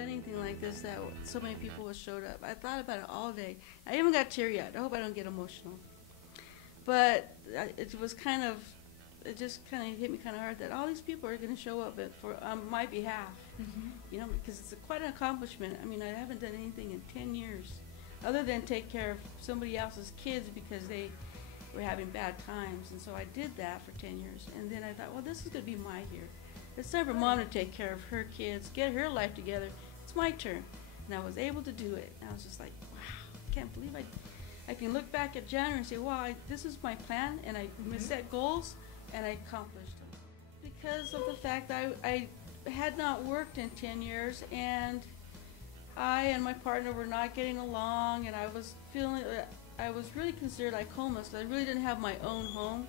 done anything like this that so many people have showed up. I thought about it all day. I even got teary-eyed. I hope I don't get emotional. But it was kind of, it just kind of hit me kind of hard that all these people are going to show up for on my behalf, you know, because it's quite an accomplishment. I mean, I haven't done anything in 10 years other than take care of somebody else's kids because they were having bad times. And so I did that for 10 years. And then I thought, well, this is going to be my year. It's time for Mom to take care of her kids, get her life together. It's my turn. And I was able to do it. And I was just like, wow, I can't believe I can look back at January and say, wow, this is my plan, and I set goals, and I accomplished them. Because of the fact that I had not worked in 10 years, and I and my partner were not getting along, and I was feeling, I was really considered like homeless. I really didn't have my own home.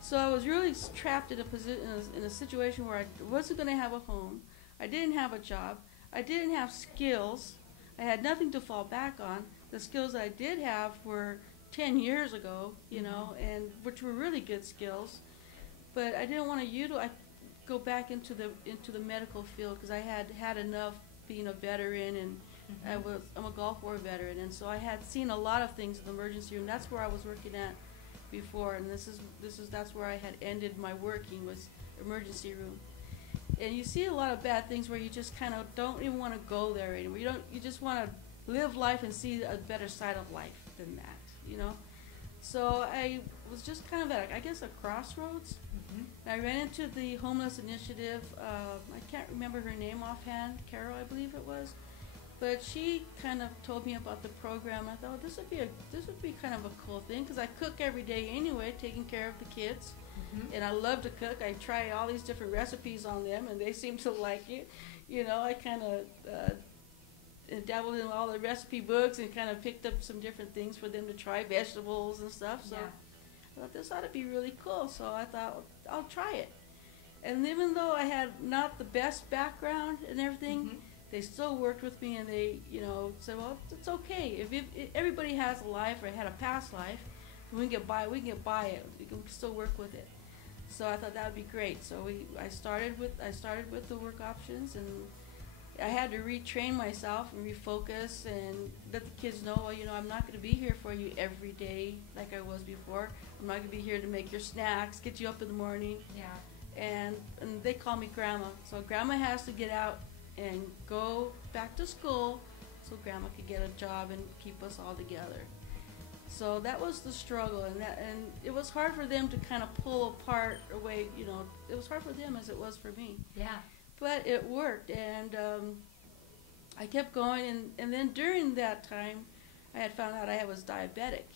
So I was really trapped in a situation where I wasn't going to have a home. I didn't have a job. I didn't have skills. I had nothing to fall back on. The skills I did have were 10 years ago, you know, and which were really good skills. But I didn't want to go back into the medical field because I had enough being a veteran, and I'm a Gulf War veteran, and so I had seen a lot of things in the emergency room. That's where I was working at before, and that's where I had ended my working, was emergency room. And you see a lot of bad things where you just kind of don't even want to go there anymore. You just want to live life and see a better side of life than that, you know. So I was just kind of at, I guess, a crossroads. And I ran into the homeless initiative. I can't remember her name offhand, Carol, I believe it was. But she kind of told me about the program. I thought, well, this would be kind of a cool thing, because I cook every day anyway, taking care of the kids. And I love to cook. I try all these different recipes on them, and they seem to like it. You know, I kind of dabbled in all the recipe books and kind of picked up some different things for them to try, vegetables and stuff. So I thought this ought to be really cool. So I thought, I'll try it. And even though I had not the best background and everything, they still worked with me, and they, you know, said, well, it's okay. If everybody has a life or had a past life, we can get by it. We can still work with it. So I thought that would be great. So I started with the work options, and I had to retrain myself and refocus and let the kids know, well, you know, I'm not going to be here for you every day like I was before. I'm not going to be here to make your snacks, get you up in the morning. And they call me Grandma. So Grandma has to get out and go back to school so Grandma could get a job and keep us all together. So that was the struggle, and it was hard for them to kind of pull apart away, you know. It was hard for them as it was for me. But it worked, and I kept going, and then during that time, I had found out I was diabetic.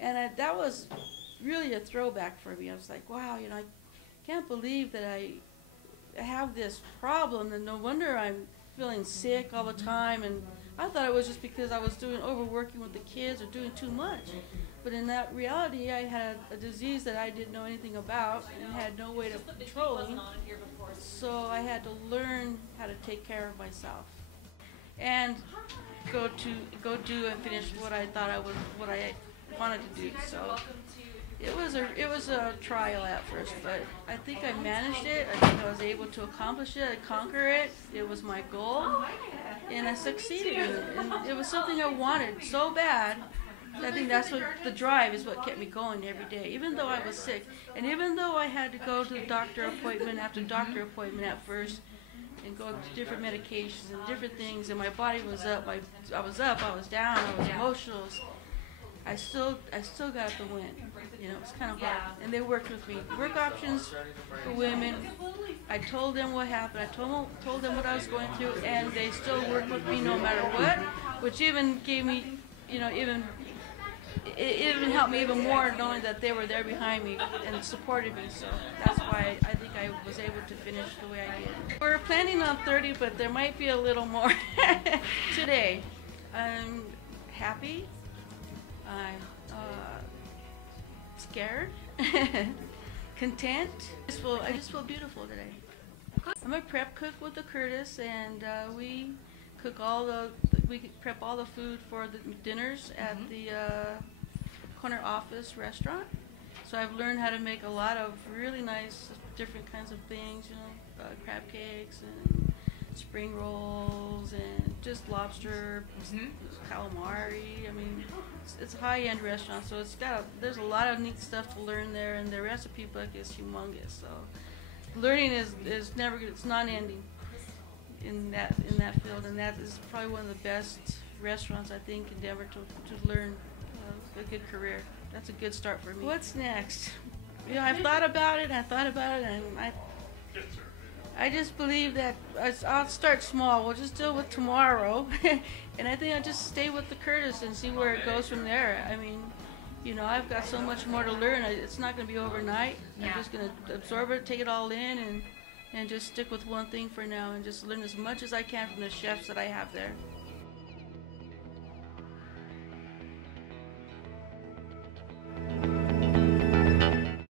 And that was really a throwback for me. I was like, wow, you know, I can't believe that I have this problem, and no wonder I'm feeling sick all the time. And I thought it was just because I was overworking with the kids or doing too much. But in that reality, I had a disease that I didn't know anything about and had no way of controlling. So I had to learn how to take care of myself and go do and finish what I thought what I wanted to do. So it was a trial at first, but I think I managed it. I think I was able to accomplish it, conquer it. It was my goal, and I succeeded in it. And it was something I wanted so bad. I think that's what the drive is, what kept me going every day, even though I was sick, and even though I had to go to the doctor appointment after doctor appointment at first, and go to different medications and different things, and my body was up. I was up, I was down, I was emotional. I still got the win. You know, it's kind of hard. And they worked with me. Work options for women. I told them what happened. I told them what I was going through, and they still worked with me no matter what, which even gave me, you know, it even helped me even more knowing that they were there behind me and supported me. So that's why I think I was able to finish the way I did. We're planning on 30, but there might be a little more today. I'm happy. I'm scared, content. I just feel beautiful today. I'm a prep cook with the Curtis, and we prep all the food for the dinners at the corner office restaurant. So I've learned how to make a lot of really nice different kinds of things, you know, crab cakes and spring rolls and just lobster, calamari. I mean, it's a high-end restaurant, so there's a lot of neat stuff to learn there, and the recipe book is humongous. So learning is never good. It's non-ending in that field, and that is probably one of the best restaurants I think in Denver to learn a good career. That's a good start for me. What's next? I've thought about it, and I just believe that I'll start small. We'll just deal with tomorrow, and I think I'll just stay with the Curtis and see where it goes from there. I mean, I've got so much more to learn. It's not going to be overnight. Yeah. I'm just going to absorb it, take it all in, and just stick with one thing for now, and just learn as much as I can from the chefs that I have there.